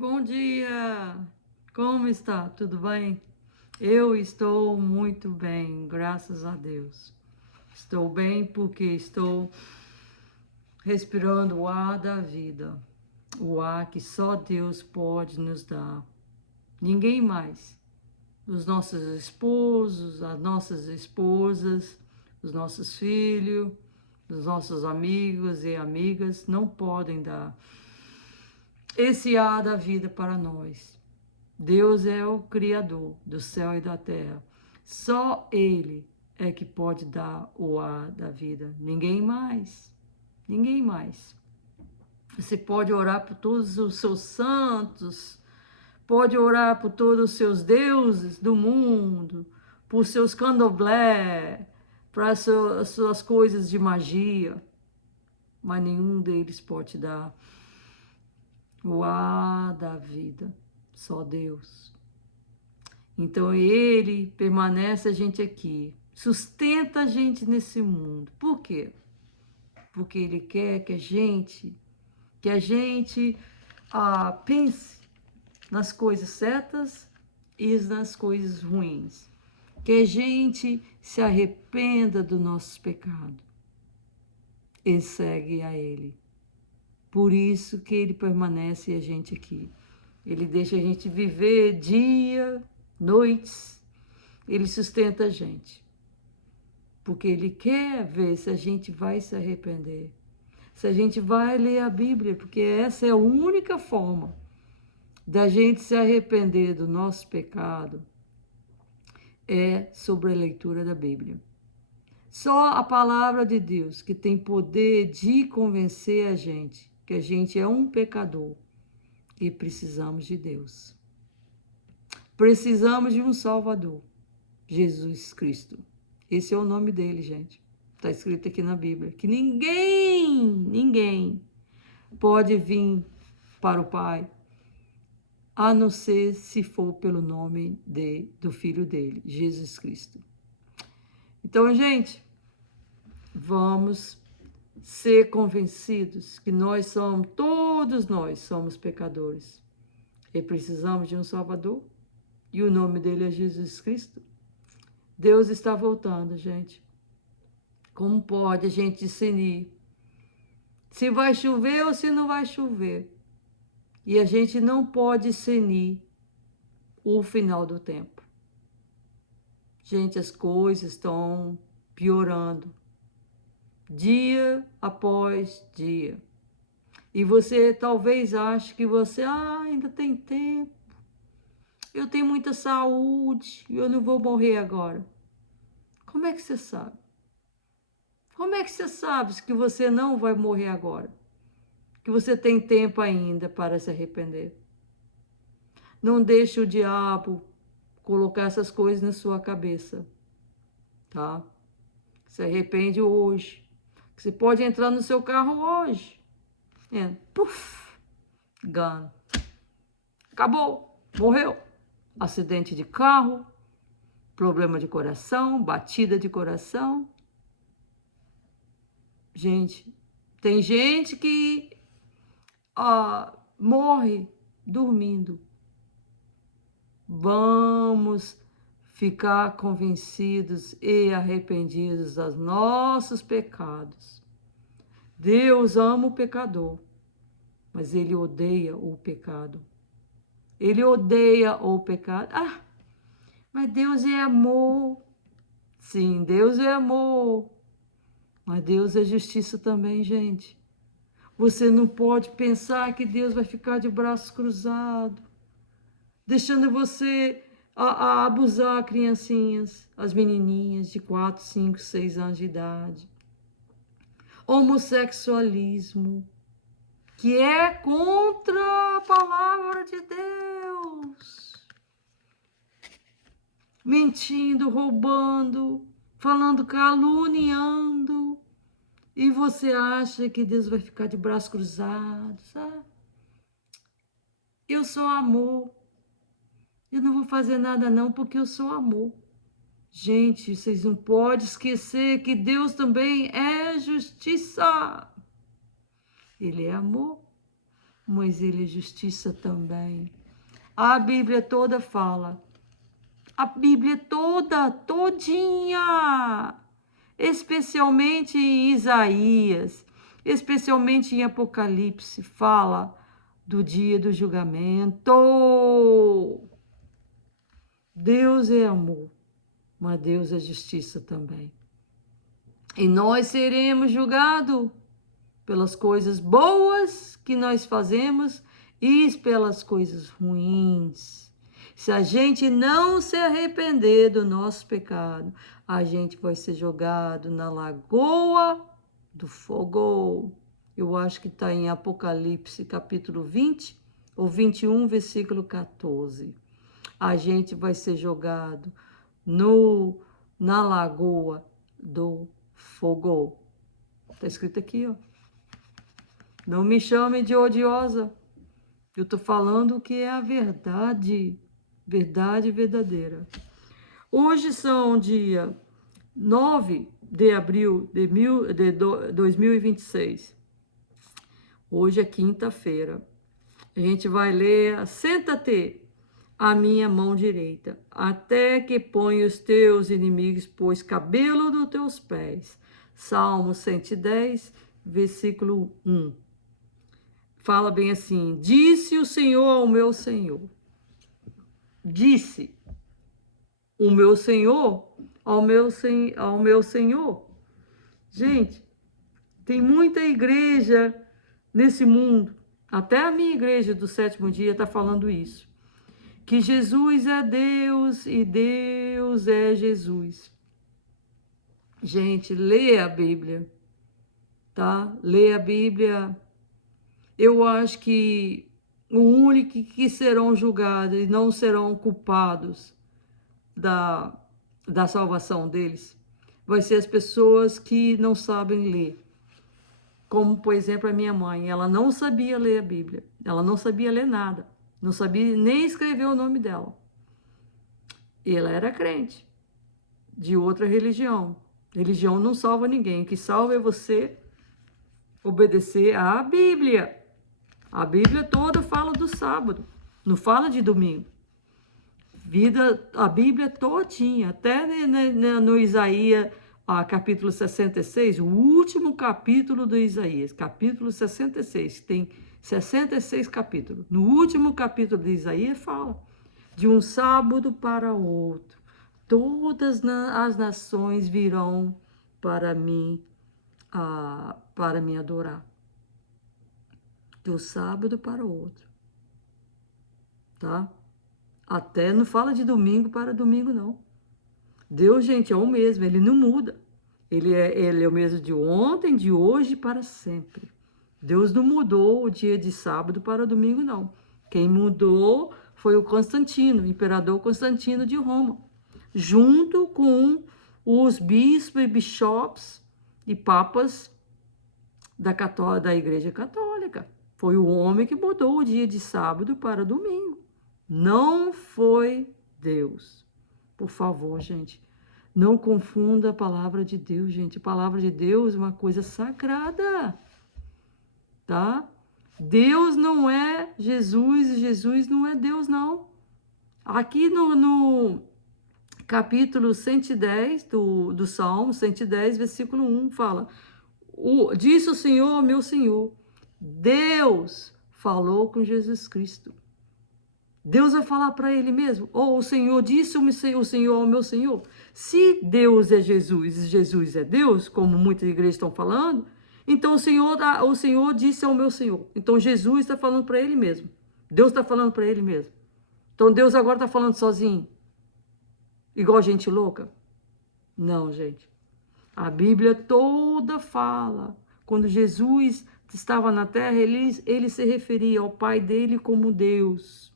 Bom dia! Como está? Tudo bem? Eu estou muito bem, graças a Deus. Estou bem porque estou respirando o ar da vida, o ar que só Deus pode nos dar. Ninguém mais. Os nossos esposos, as nossas esposas, os nossos filhos, os nossos amigos e amigas não podem dar esse ar da vida para nós. Deus é o Criador do céu e da terra. Só Ele é que pode dar o ar da vida. Ninguém mais. Ninguém mais. Você pode orar por todos os seus santos, pode orar por todos os seus deuses do mundo, por seus candomblé, para as suas coisas de magia, mas nenhum deles pode dar o ar da vida. Só Deus. Então Ele permanece a gente aqui, sustenta a gente nesse mundo. Por quê? Porque Ele quer que a gente pense nas coisas certas e nas coisas ruins. Que a gente se arrependa do nosso pecado e segue a Ele. Por isso que Ele permanece a gente aqui. Ele deixa a gente viver dia, noites. Ele sustenta a gente. Porque Ele quer ver se a gente vai se arrepender. Se a gente vai ler a Bíblia, porque essa é a única forma da gente se arrepender do nosso pecado, é sobre a leitura da Bíblia. Só a palavra de Deus que tem poder de convencer a gente que a gente é um pecador e precisamos de Deus. Precisamos de um Salvador, Jesus Cristo. Esse é o nome dele, gente. Está escrito aqui na Bíblia. Que ninguém pode vir para o Pai, a não ser se for pelo nome do Filho dele, Jesus Cristo. Então, gente, vamos ser convencidos que todos nós somos pecadores. E precisamos de um Salvador. E o nome dele é Jesus Cristo. Deus está voltando, gente. Como pode a gente discernir se vai chover ou se não vai chover? E a gente não pode discernir o final do tempo. Gente, as coisas estão piorando dia após dia. E você talvez ache que você ainda tem tempo. Eu tenho muita saúde, eu não vou morrer agora. Como é que você sabe? Como é que você sabe que você não vai morrer agora? Que você tem tempo ainda para se arrepender? Não deixe o diabo colocar essas coisas na sua cabeça, tá? Se arrepende hoje. Você pode entrar no seu carro hoje. Puf, gone. Acabou, morreu. Acidente de carro, problema de coração, batida de coração. Gente, tem gente que morre dormindo. Vamos ficar convencidos e arrependidos dos nossos pecados. Deus ama o pecador, mas Ele odeia o pecado. Ele odeia o pecado. Mas Deus é amor. Sim, Deus é amor. Mas Deus é justiça também, gente. Você não pode pensar que Deus vai ficar de braços cruzados, deixando você abusar criancinhas, as menininhas de 4, 5, 6 anos de idade. Homossexualismo, que é contra a palavra de Deus. Mentindo, roubando, falando, caluniando. E você acha que Deus vai ficar de braços cruzados? Eu sou amor. Eu não vou fazer nada não, porque eu sou amor. Gente, vocês não podem esquecer que Deus também é justiça. Ele é amor. mas ele é justiça também. A Bíblia toda fala. A Bíblia toda, todinha. Especialmente em Isaías, especialmente em Apocalipse, fala do dia do julgamento. Deus é amor, mas Deus é justiça também. E nós seremos julgados pelas coisas boas que nós fazemos e pelas coisas ruins. Se a gente não se arrepender do nosso pecado, a gente vai ser jogado na lagoa do fogo. Eu acho que está em Apocalipse capítulo 20 ou 21, versículo 14. A gente vai ser jogado na lagoa do fogo. Está escrito aqui, ó. Não me chame de odiosa. Eu estou falando o que é a verdade. Verdade verdadeira. Hoje são dia 9 de abril de 2026. Hoje é quinta-feira. A gente vai ler: senta-te à minha mão direita, até que ponha os teus inimigos por escabelo dos teus pés. Salmo 110, versículo 1. Fala bem assim: disse o Senhor ao meu Senhor. Disse o meu Senhor ao meu Senhor. Gente, tem muita igreja nesse mundo, até a minha igreja do sétimo dia está falando isso, que Jesus é Deus e Deus é Jesus. Gente, leia a Bíblia, tá? Leia a Bíblia. Eu acho que o único que serão julgados e não serão culpados da salvação deles vai ser as pessoas que não sabem ler. Como, por exemplo, a minha mãe. Ela não sabia ler a Bíblia. Ela não sabia ler nada. Não sabia nem escrever o nome dela. E ela era crente de outra religião. Religião não salva ninguém. O que salva é você obedecer à Bíblia. A Bíblia toda fala do sábado, não fala de domingo. A Bíblia todinha, até no Isaías, capítulo 66, o último capítulo do Isaías, capítulo 66, tem 66 capítulos. No último capítulo de Isaías fala de um sábado para outro. Todas as nações virão para mim adorar. De um sábado para o outro, tá? Até não fala de domingo para domingo, não. Deus, gente, é o mesmo, ele não muda. Ele é o mesmo de ontem, de hoje e para sempre. Deus não mudou o dia de sábado para domingo, não. Quem mudou foi o Constantino, o imperador Constantino de Roma, junto com os bispos e bischofs e papas da Igreja Católica. Foi o homem que mudou o dia de sábado para domingo. Não foi Deus. Por favor, gente, não confunda a palavra de Deus, gente. A palavra de Deus é uma coisa sagrada, tá? Deus não é Jesus e Jesus não é Deus, não. Aqui no capítulo 110 do Salmo 110, versículo 1, fala: disse o Senhor ao meu Senhor. Deus falou com Jesus Cristo. Deus vai falar para ele mesmo. Ou o Senhor disse o Senhor ao meu Senhor. Se Deus é Jesus e Jesus é Deus, como muitas igrejas estão falando, então o Senhor disse ao meu Senhor. Então Jesus está falando para ele mesmo. Deus está falando para ele mesmo. Então Deus agora está falando sozinho. Igual gente louca? Não, gente. A Bíblia toda fala. Quando Jesus estava na terra, ele se referia ao Pai dele como Deus,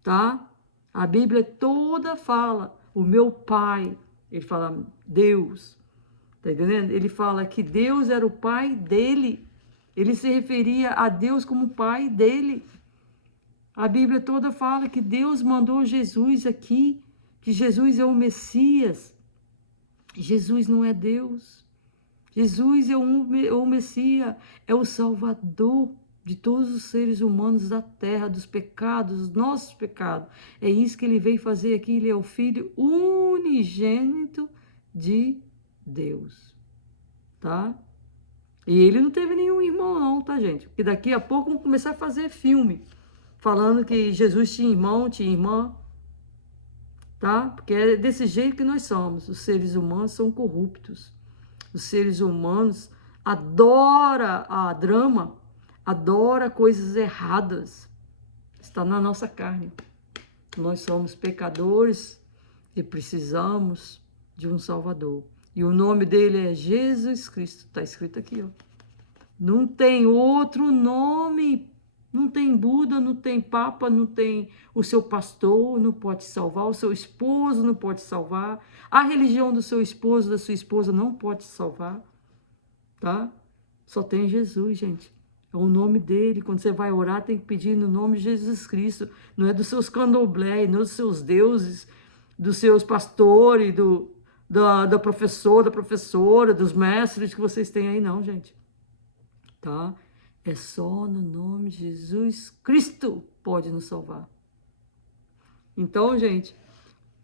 tá? A Bíblia toda fala, o meu Pai, ele fala Deus, tá entendendo? Ele fala que Deus era o Pai dele, ele se referia a Deus como Pai dele. A Bíblia toda fala que Deus mandou Jesus aqui, que Jesus é o Messias. Jesus não é Deus. Jesus é o Messias, é o Salvador. de todos os seres humanos da terra, dos pecados, dos nossos pecados. É isso que ele veio fazer aqui. Ele é o Filho unigênito de Deus, tá? E ele não teve nenhum irmão não, tá, gente? Porque daqui a pouco vão começar a fazer filme, falando que Jesus tinha irmão, tinha irmã, tá? Porque é desse jeito que nós somos. Os seres humanos são corruptos. Os seres humanos adoram a drama, adoram coisas erradas. Está na nossa carne. Nós somos pecadores e precisamos de um Salvador. E o nome dele é Jesus Cristo. Está escrito aqui, ó. Não tem outro nome. Não tem Buda, não tem Papa, não tem o seu pastor, não pode salvar. O seu esposo não pode salvar. A religião do seu esposo, da sua esposa não pode salvar. Tá? Só tem Jesus, gente. É o nome dele. Quando você vai orar, tem que pedir no nome de Jesus Cristo. Não é dos seus candomblé, não dos seus deuses, dos seus pastores, da professora, dos mestres que vocês têm aí, não, gente. Tá? É só no nome de Jesus Cristo pode nos salvar. Então, gente,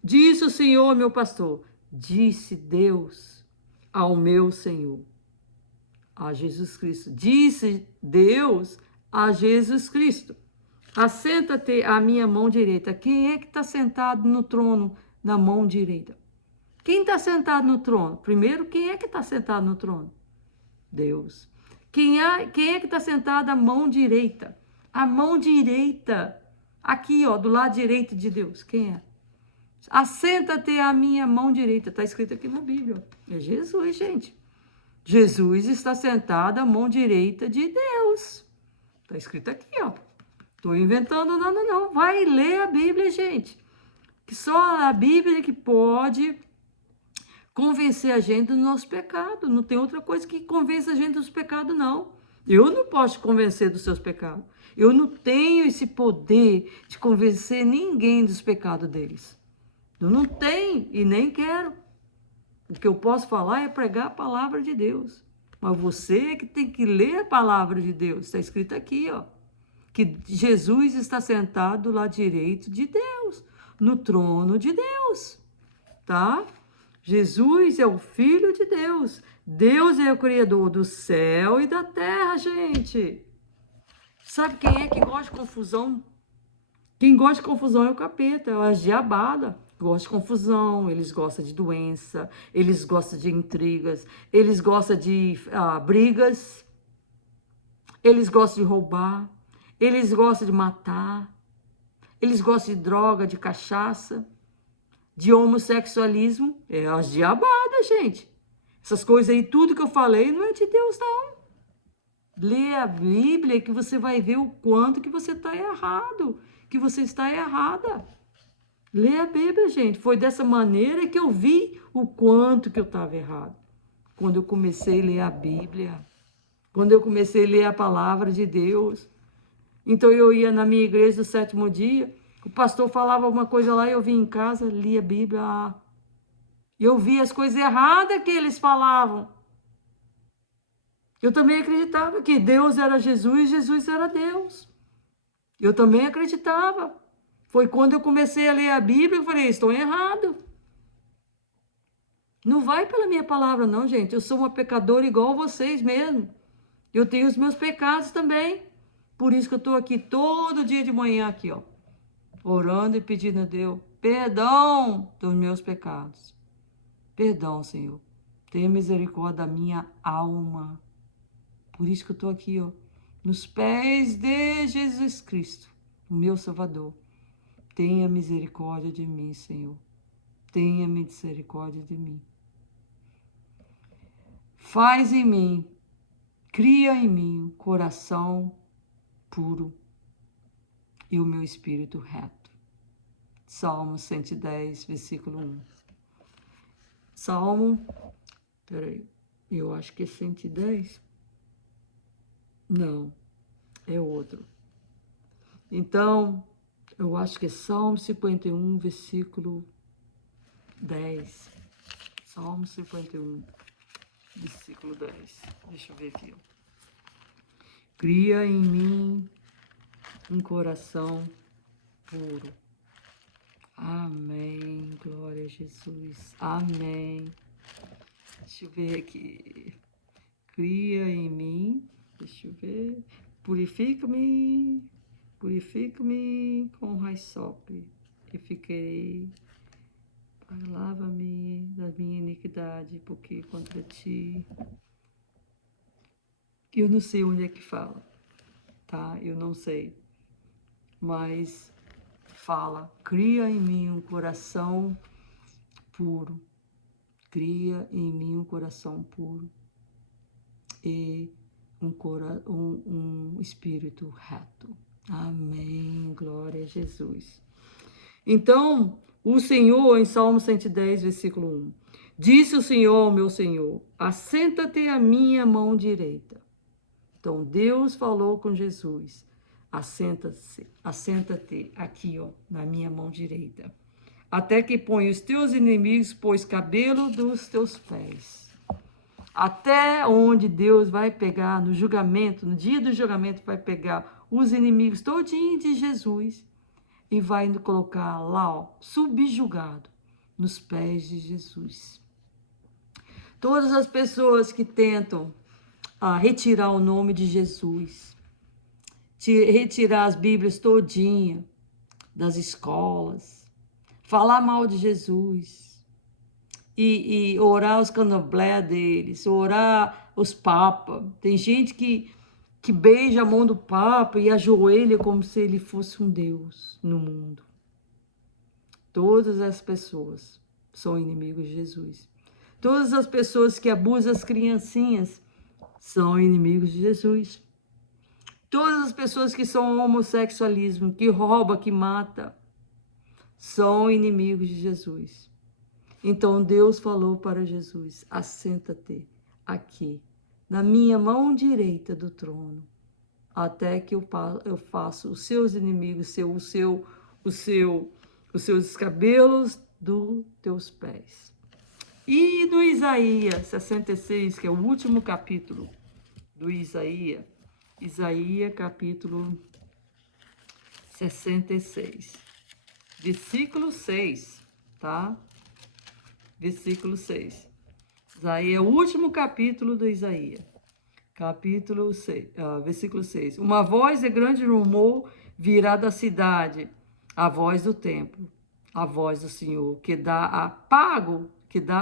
disse o Senhor, meu pastor, disse Deus ao meu Senhor, a Jesus Cristo. Disse Deus a Jesus Cristo: assenta-te à minha mão direita. Quem é que está sentado no trono na mão direita? Quem está sentado no trono? Primeiro, quem é que está sentado no trono? Deus. Quem é que está sentado à mão direita? A mão direita, aqui, ó, do lado direito de Deus. Quem é? Assenta-te à minha mão direita. Está escrito aqui na Bíblia. É Jesus, gente. Jesus está sentado à mão direita de Deus. Está escrito aqui, ó. Estou inventando nada, não. Vai ler a Bíblia, gente. Que só a Bíblia que pode convencer a gente do nosso pecado. Não tem outra coisa que convença a gente dos pecados, não. Eu não posso te convencer dos seus pecados. Eu não tenho esse poder de convencer ninguém dos pecados deles. Eu não tenho e nem quero. O que eu posso falar é pregar a palavra de Deus. Mas você é que tem que ler a palavra de Deus. Está escrito aqui, ó. Que Jesus está sentado do lado direito de Deus. No trono de Deus. Tá? Jesus é o Filho de Deus. Deus é o Criador do céu e da terra, gente. Sabe quem é que gosta de confusão? Quem gosta de confusão é o capeta, é a diabada. Gosta de confusão, eles gostam de doença, eles gostam de intrigas, eles gostam de brigas, eles gostam de roubar, eles gostam de matar, eles gostam de droga, de cachaça, de homossexualismo. É as diabadas, gente. Essas coisas aí, tudo que eu falei, não é de Deus, não. Lê a Bíblia que você vai ver o quanto que você está errado, que você está errada. Lê a Bíblia, gente. Foi dessa maneira que eu vi o quanto que eu estava errado. Quando eu comecei a ler a Bíblia, quando eu comecei a ler a palavra de Deus. Então eu ia na minha igreja do sétimo dia, o pastor falava uma coisa lá, eu vinha em casa, lia a Bíblia, e eu via as coisas erradas que eles falavam. Eu também acreditava que Deus era Jesus e Jesus era Deus. Eu também acreditava. Foi quando eu comecei a ler a Bíblia, eu falei, estou errado. Não vai pela minha palavra, não, gente. Eu sou uma pecadora igual vocês mesmo. Eu tenho os meus pecados também. Por isso que eu estou aqui todo dia de manhã, aqui, ó, orando e pedindo a Deus perdão dos meus pecados. Perdão, Senhor. Tenha misericórdia da minha alma. Por isso que eu estou aqui, ó, nos pés de Jesus Cristo, o meu Salvador. Tenha misericórdia de mim, Senhor. Tenha misericórdia de mim. Faz em mim, cria em mim um coração puro e o meu espírito reto. Salmo 110, versículo 1. Salmo, peraí, eu acho que é 110. Não, é outro. Então, eu acho que é Salmo 51, versículo 10. Salmo 51, versículo 10. Deixa eu ver aqui. Cria em mim um coração puro. Amém. Glória a Jesus. Amém. Deixa eu ver aqui. Cria em mim. Deixa eu ver. Purifica-me. Purifica-me com raisope. Que fiquei. Lava-me da minha iniquidade, porque contra ti. Eu não sei onde é que fala, tá? Eu não sei. Mas fala, cria em mim um coração puro. Cria em mim um coração puro. E um espírito reto. Amém. Glória a Jesus. Então, o Senhor, em Salmo 110, versículo 1, disse o Senhor ao meu Senhor, assenta-te à minha mão direita. Então, Deus falou com Jesus, assenta-te aqui, ó, na minha mão direita, até que ponha os teus inimigos por escabelo dos teus pés. Até onde Deus vai pegar no julgamento, no dia do julgamento, vai pegar os inimigos todinhos de Jesus e vai colocar lá, ó, subjugado, nos pés de Jesus. Todas as pessoas que tentam retirar o nome de Jesus, retirar as Bíblias todinha das escolas, falar mal de Jesus e orar os candomblé deles, orar os papas. Tem gente que beija a mão do Papa e ajoelha como se ele fosse um Deus no mundo. Todas as pessoas são inimigos de Jesus. Todas as pessoas que abusam as criancinhas são inimigos de Jesus. Todas as pessoas que são homossexualismo, que rouba, que mata, são inimigos de Jesus. Então Deus falou para Jesus, assenta-te aqui, na minha mão direita do trono, até que eu faça os seus inimigos, os seus escabelos dos teus pés. E no Isaías 66, que é o último capítulo do Isaías capítulo 66, versículo 6, tá? Versículo 6. Isaías é o último capítulo do Isaías. Capítulo 6, versículo 6. Uma voz de grande rumor virá da cidade, a voz do templo, a voz do Senhor, que dá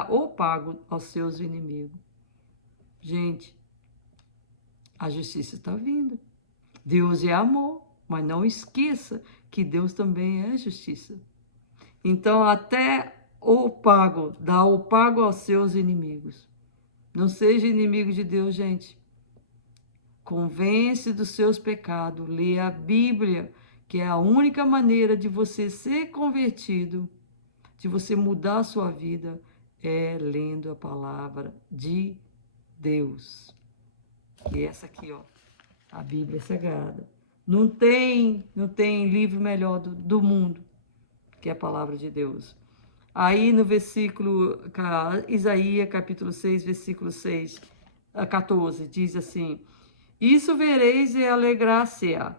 o pago aos seus inimigos. Gente, a justiça está vindo. Deus é amor, mas não esqueça que Deus também é justiça. Então, até dá o pago aos seus inimigos. Não seja inimigo de Deus, gente. Convence dos seus pecados, lê a Bíblia, que é a única maneira de você ser convertido, de você mudar a sua vida, é lendo a palavra de Deus. E essa aqui, ó, a Bíblia Sagrada. Não tem livro melhor do mundo que a palavra de Deus. Aí no versículo, Isaías capítulo 6, versículo 6 a 14, diz assim: isso vereis e alegrar-se-á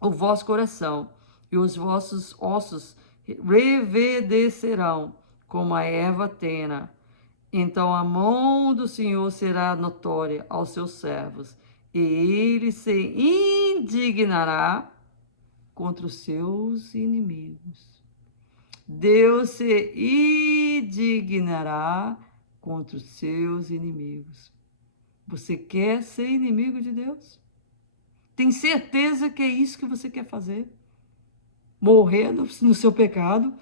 o vosso coração, e os vossos ossos reverdecerão como a erva tena. Então a mão do Senhor será notória aos seus servos, e ele se indignará contra os seus inimigos. Deus se indignará contra os seus inimigos. Você quer ser inimigo de Deus? Tem certeza que é isso que você quer fazer? Morrer no seu pecado,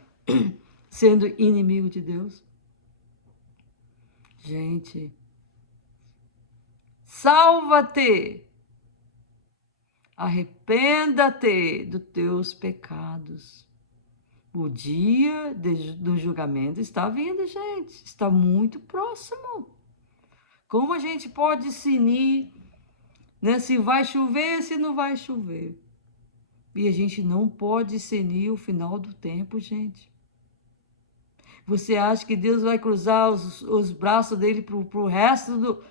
sendo inimigo de Deus? Gente, salva-te, arrependa-te dos teus pecados. O dia do julgamento está vindo, gente, está muito próximo. Como a gente pode discernir, né, se vai chover, se não vai chover? E a gente não pode discernir o final do tempo, gente. Você acha que Deus vai cruzar os braços dele para o resto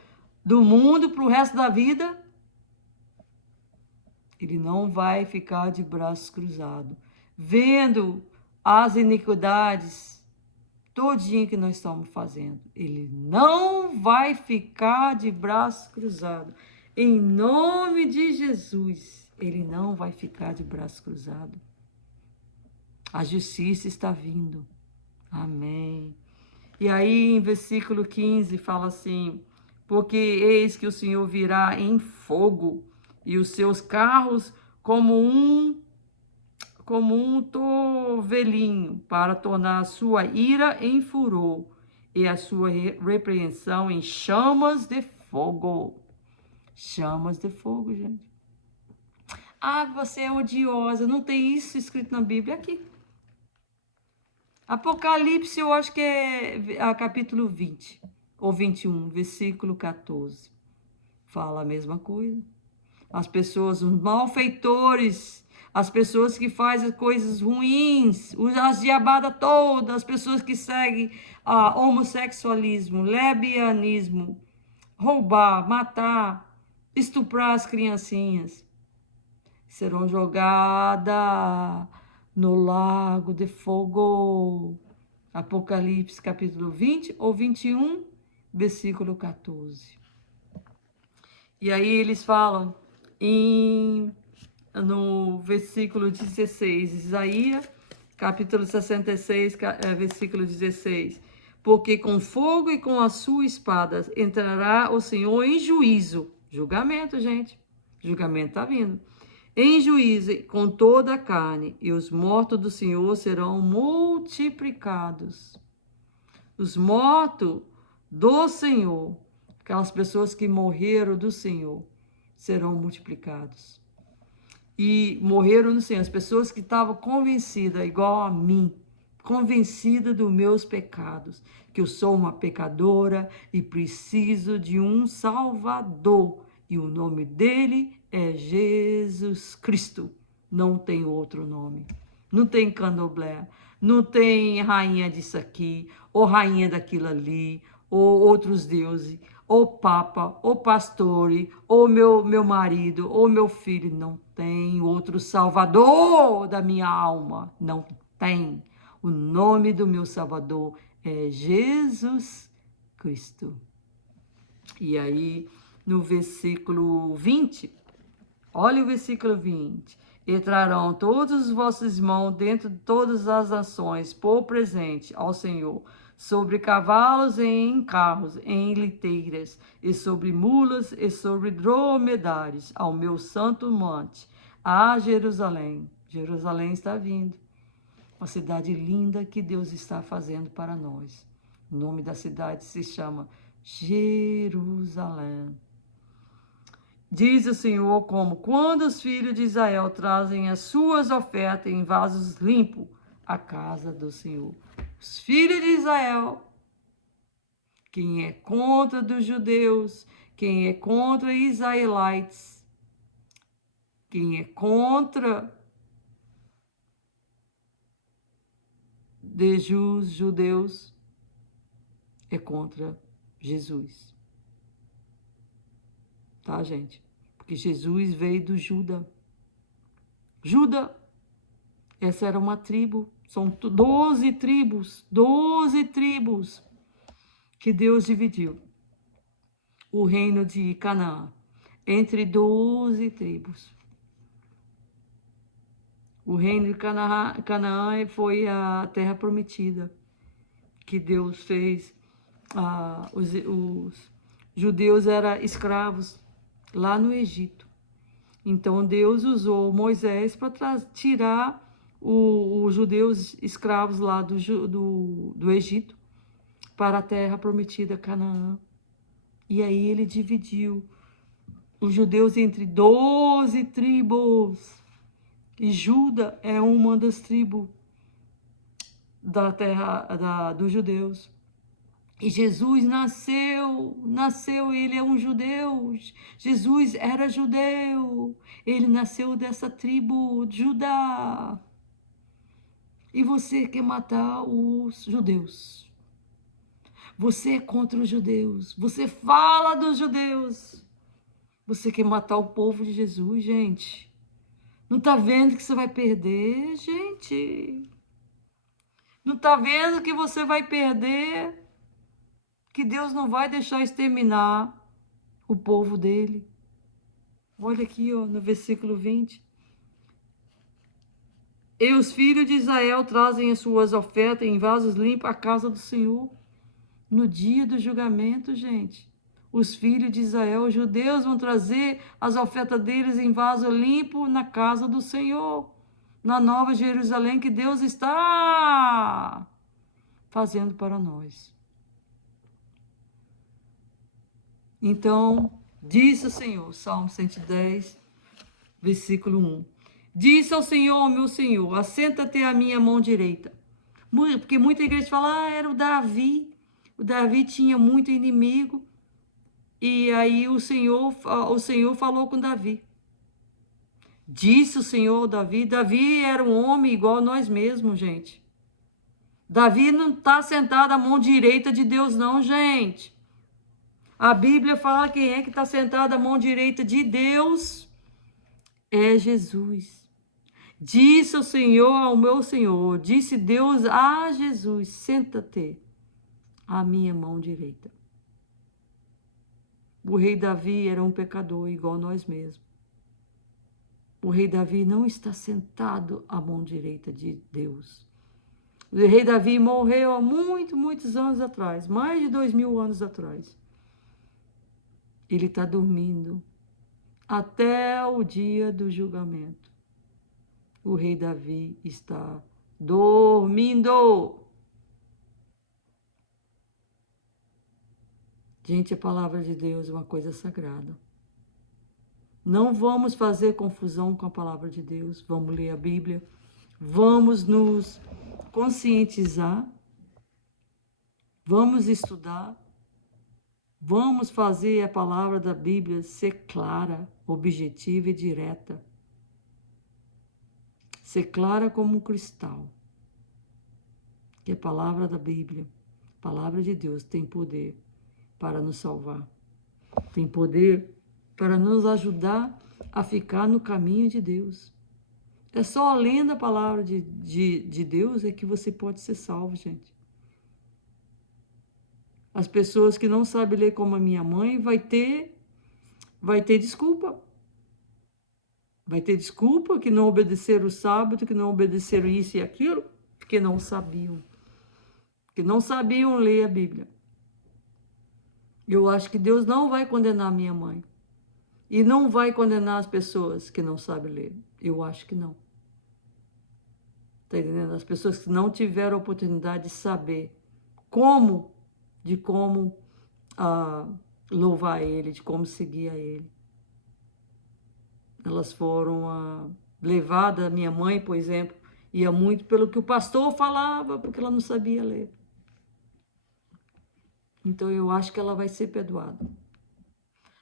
do mundo, para o resto da vida? Ele não vai ficar de braços cruzados, vendo as iniquidades todinha que nós estamos fazendo. Ele não vai ficar de braços cruzados. Em nome de Jesus, ele não vai ficar de braços cruzados. A justiça está vindo. Amém. E aí, em versículo 15, fala assim: porque eis que o Senhor virá em fogo, e os seus carros como um tovelinho, para tornar a sua ira em furor, e a sua repreensão em chamas de fogo. Chamas de fogo, gente. Ah, você é odiosa. Não tem isso escrito na Bíblia aqui. Apocalipse, eu acho que é capítulo 20 ou 21, versículo 14. Fala a mesma coisa. As pessoas, os malfeitores, as pessoas que fazem coisas ruins, as diabadas todas, as pessoas que seguem homossexualismo, lesbianismo, roubar, matar, estuprar as criancinhas, serão jogadas no lago de fogo. Apocalipse capítulo 20 ou 21, versículo 14. E aí eles falam no versículo 16, Isaías, capítulo 66, versículo 16. Porque com fogo e com a sua espada entrará o Senhor em juízo. Julgamento, gente. Julgamento está vindo. Em juízo com toda a carne, e os mortos do Senhor serão multiplicados. Os mortos do Senhor, aquelas pessoas que morreram do Senhor, serão multiplicados. E morreram no Senhor, as pessoas que estavam convencidas, igual a mim, convencida dos meus pecados, que eu sou uma pecadora e preciso de um Salvador, e o nome dele é Jesus Cristo. Não tem outro nome. Não tem candomblé, não tem rainha disso aqui, ou rainha daquilo ali, ou outros deuses, ou papa, ou pastore, ou meu marido, ou meu filho. Não tem outro salvador da minha alma. Não tem. O nome do meu salvador é Jesus Cristo. E aí, no versículo 20, olha o versículo 20. Entrarão todos os vossos irmãos dentro de todas as nações, por presente ao Senhor, sobre cavalos e em carros, em liteiras, e sobre mulas e sobre dromedários, ao meu santo monte, a Jerusalém. Jerusalém está vindo. Uma cidade linda que Deus está fazendo para nós. O nome da cidade se chama Jerusalém. Diz o Senhor como quando os filhos de Israel trazem as suas ofertas em vasos limpos à casa do Senhor. Os filhos de Israel, quem é contra dos judeus, quem é contra israelites, quem é contra de judeus, é contra Jesus. Tá, gente? Porque Jesus veio do Judá. Judá, essa era uma tribo. São 12 tribos que Deus dividiu o reino de Canaã entre 12 tribos. O reino de Canaã foi a terra prometida que Deus fez. Os judeus eram escravos lá no Egito. Então Deus usou Moisés para tirar os judeus escravos lá do Egito para a terra prometida, Canaã. E aí ele dividiu os judeus entre 12 tribos. E Judá é uma das tribos da terra dos judeus. E Jesus nasceu, ele é um judeu. Jesus era judeu. Ele nasceu dessa tribo de Judá. E você quer matar os judeus. Você é contra os judeus. Você fala dos judeus. Você quer matar o povo de Jesus, gente. Não está vendo que você vai perder, gente? Não está vendo que você vai perder? Que Deus não vai deixar exterminar o povo dele? Olha aqui, ó, no versículo 20. E os filhos de Israel trazem as suas ofertas em vasos limpos à casa do Senhor. No dia do julgamento, gente, os filhos de Israel, os judeus, vão trazer as ofertas deles em vaso limpo na casa do Senhor, na Nova Jerusalém que Deus está fazendo para nós. Então, disse o Senhor, Salmo 110, versículo 1. Disse ao Senhor, meu Senhor, assenta-te à minha mão direita. Porque muita igreja fala, era o Davi. O Davi tinha muito inimigo. E aí o Senhor falou com Davi. Disse o Senhor Davi. Davi era um homem igual a nós mesmos, gente. Davi não está sentado à mão direita de Deus, não, gente. A Bíblia fala quem é que está sentado à mão direita de Deus é Jesus. Disse o Senhor ao meu Senhor, disse Deus a Jesus, senta-te à minha mão direita. O rei Davi era um pecador igual nós mesmos. O rei Davi não está sentado à mão direita de Deus. O rei Davi morreu há muitos anos atrás, mais de 2000 anos atrás. Ele está dormindo até o dia do julgamento. O rei Davi está dormindo. Gente, a palavra de Deus é uma coisa sagrada. Não vamos fazer confusão com a palavra de Deus. Vamos ler a Bíblia. Vamos nos conscientizar. Vamos estudar. Vamos fazer a palavra da Bíblia ser clara, objetiva e direta. Ser clara como um cristal. Que a palavra da Bíblia, a palavra de Deus, tem poder para nos salvar. Tem poder para nos ajudar a ficar no caminho de Deus. É só lendo a palavra de Deus é que você pode ser salvo, gente. As pessoas que não sabem ler como a minha mãe vai ter desculpa. Vai ter desculpa que não obedeceram o sábado, que não obedeceram isso e aquilo, porque não sabiam. Porque não sabiam ler a Bíblia. Eu acho que Deus não vai condenar minha mãe. E não vai condenar as pessoas que não sabem ler. Eu acho que não. Está entendendo? As pessoas que não tiveram a oportunidade de saber como louvar Ele, de como seguir a Ele. Elas foram levadas, a minha mãe, por exemplo, ia muito pelo que o pastor falava, porque ela não sabia ler. Então eu acho que ela vai ser perdoada.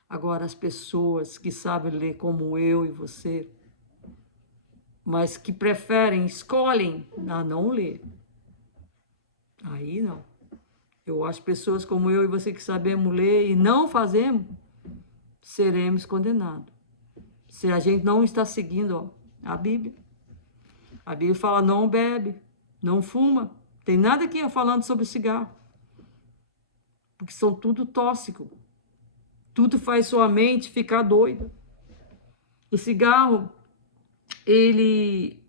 Agora, as pessoas que sabem ler como eu e você, mas que escolhem a não ler, aí não. Eu acho que pessoas como eu e você que sabemos ler e não fazemos, seremos condenados. Se a gente não está seguindo a Bíblia. A Bíblia fala não bebe, não fuma. Tem nada aqui falando sobre cigarro. Porque são tudo tóxico. Tudo faz sua mente ficar doida. O cigarro, ele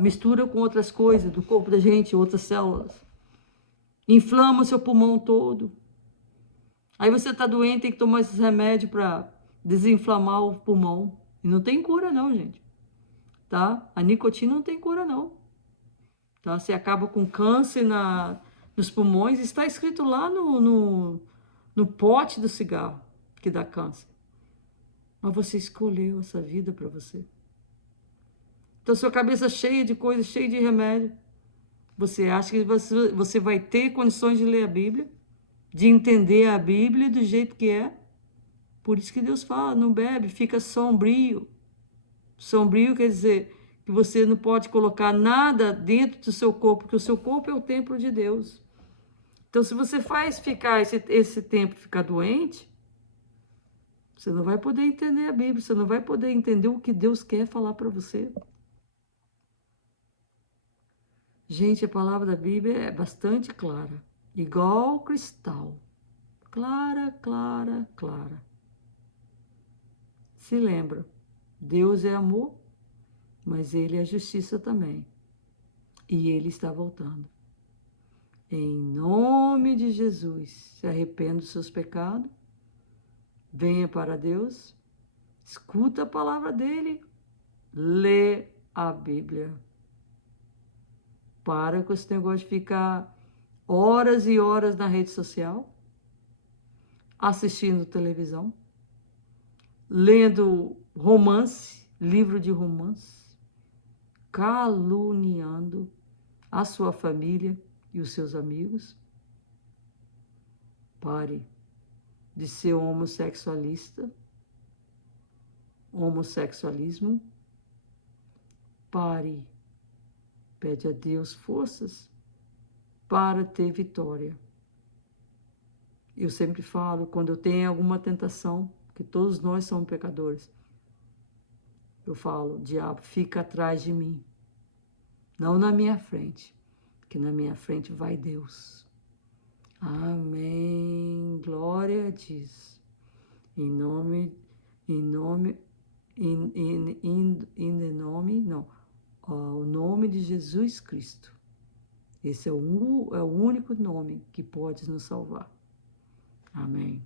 mistura com outras coisas do corpo da gente, outras células. Inflama o seu pulmão todo. Aí você está doente, tem que tomar esses remédios para desinflamar o pulmão. E não tem cura não, gente. Tá? A nicotina não tem cura não. Tá? Você acaba com câncer nos pulmões. Está escrito lá no pote do cigarro que dá câncer. Mas você escolheu essa vida para você. Então, sua cabeça cheia de coisas, cheia de remédio. Você acha que você vai ter condições de ler a Bíblia? De entender a Bíblia do jeito que é? Por isso que Deus fala, não bebe, fica sombrio. Sombrio quer dizer que você não pode colocar nada dentro do seu corpo, porque o seu corpo é o templo de Deus. Então, se você faz ficar esse tempo ficar doente, Você não vai poder entender a Bíblia, você não vai poder entender o que Deus quer falar para você. Gente, a palavra da Bíblia é bastante clara, igual cristal. Clara, clara, clara. Se lembra, Deus é amor, mas Ele é justiça também. E Ele está voltando. Em nome de Jesus, se arrependa dos seus pecados, venha para Deus, escuta a palavra dEle, lê a Bíblia. Para com esse negócio de ficar horas e horas na rede social, assistindo televisão, lendo romance, livro de romance, caluniando a sua família e os seus amigos. Pare de ser homossexualista, homossexualismo. Pare. Pede a Deus forças para ter vitória. Eu sempre falo, quando eu tenho alguma tentação, que todos nós somos pecadores, eu falo, diabo, fica atrás de mim, não na minha frente, porque na minha frente vai Deus. Amém. Glória a Deus. Em nome, o nome de Jesus Cristo. Esse é o único nome que pode nos salvar. Amém.